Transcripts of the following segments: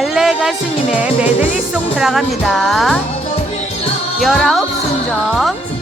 발레 가수님의 메들리송 들어갑니다. 19순정.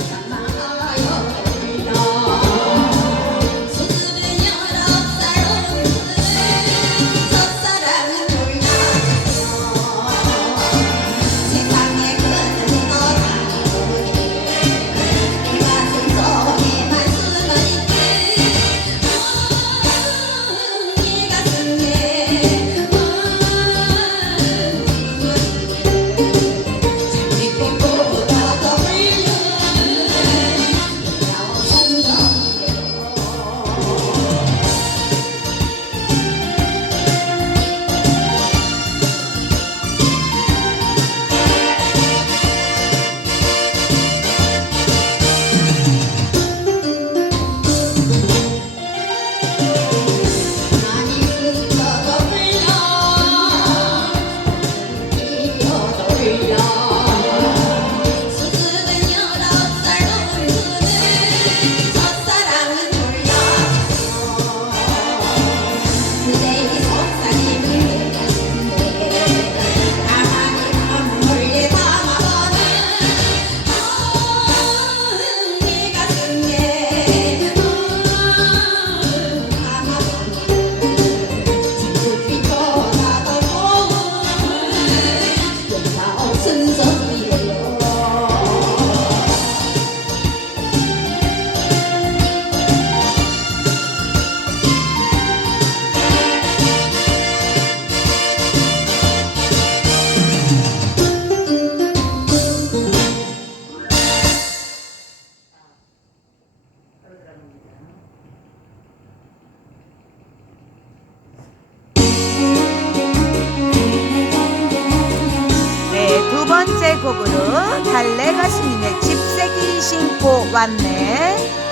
Oh. 달래곡으로 달래가 스님의 집세기 신고 왔네.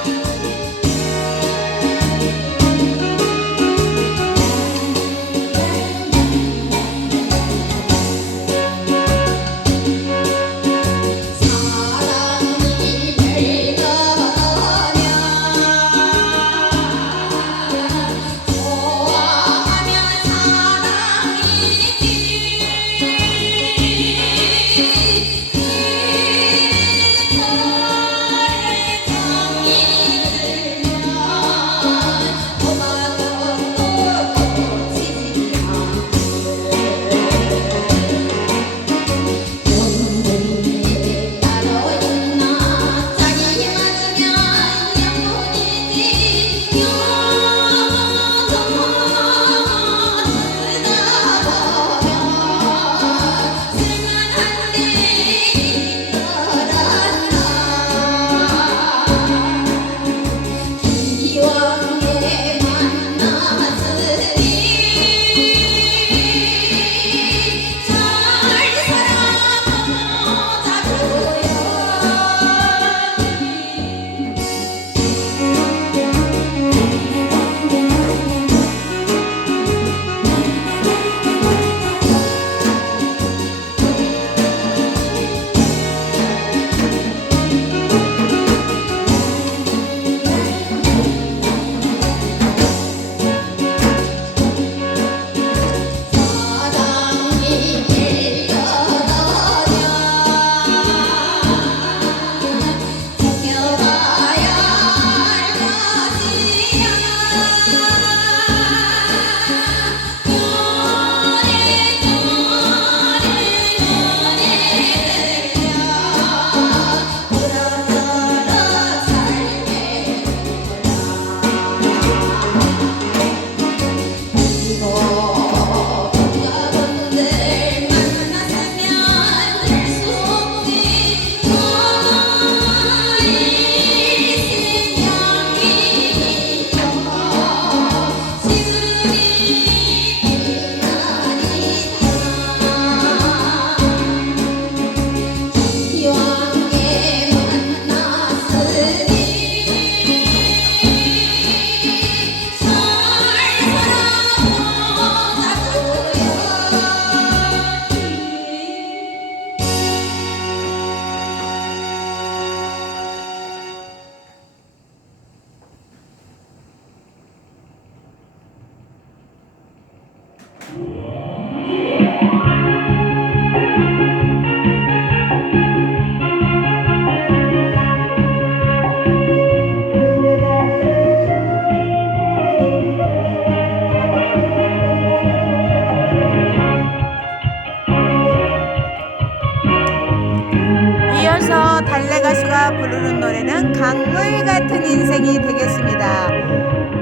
제가 부르는 노래는 강물 같은 인생이 되겠습니다.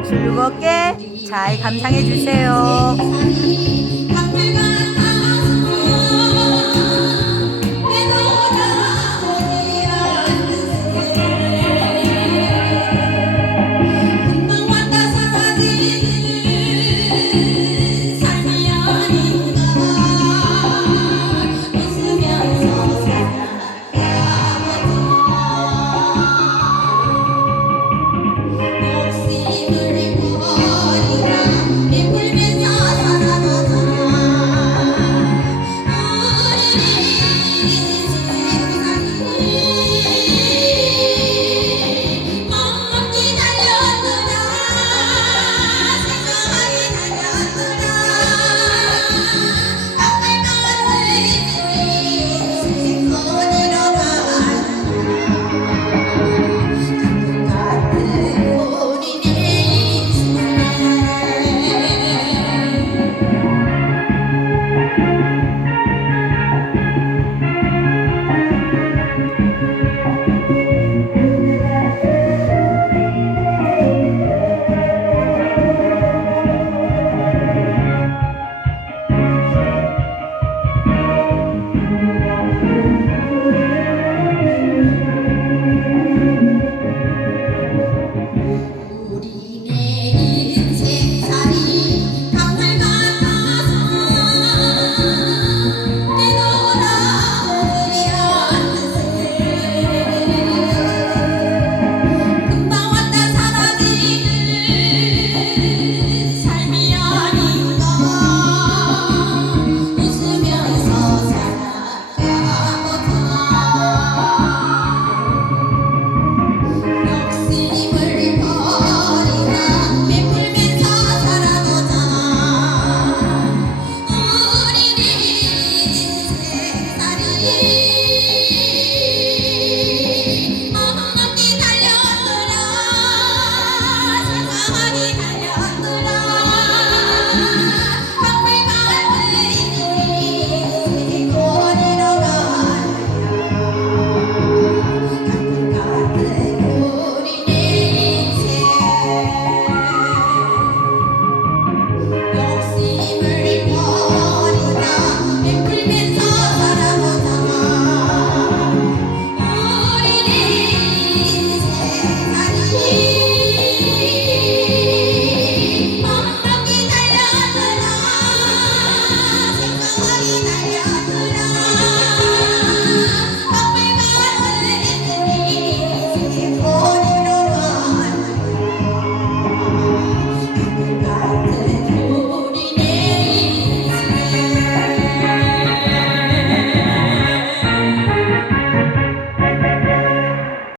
즐겁게 잘 감상해 주세요.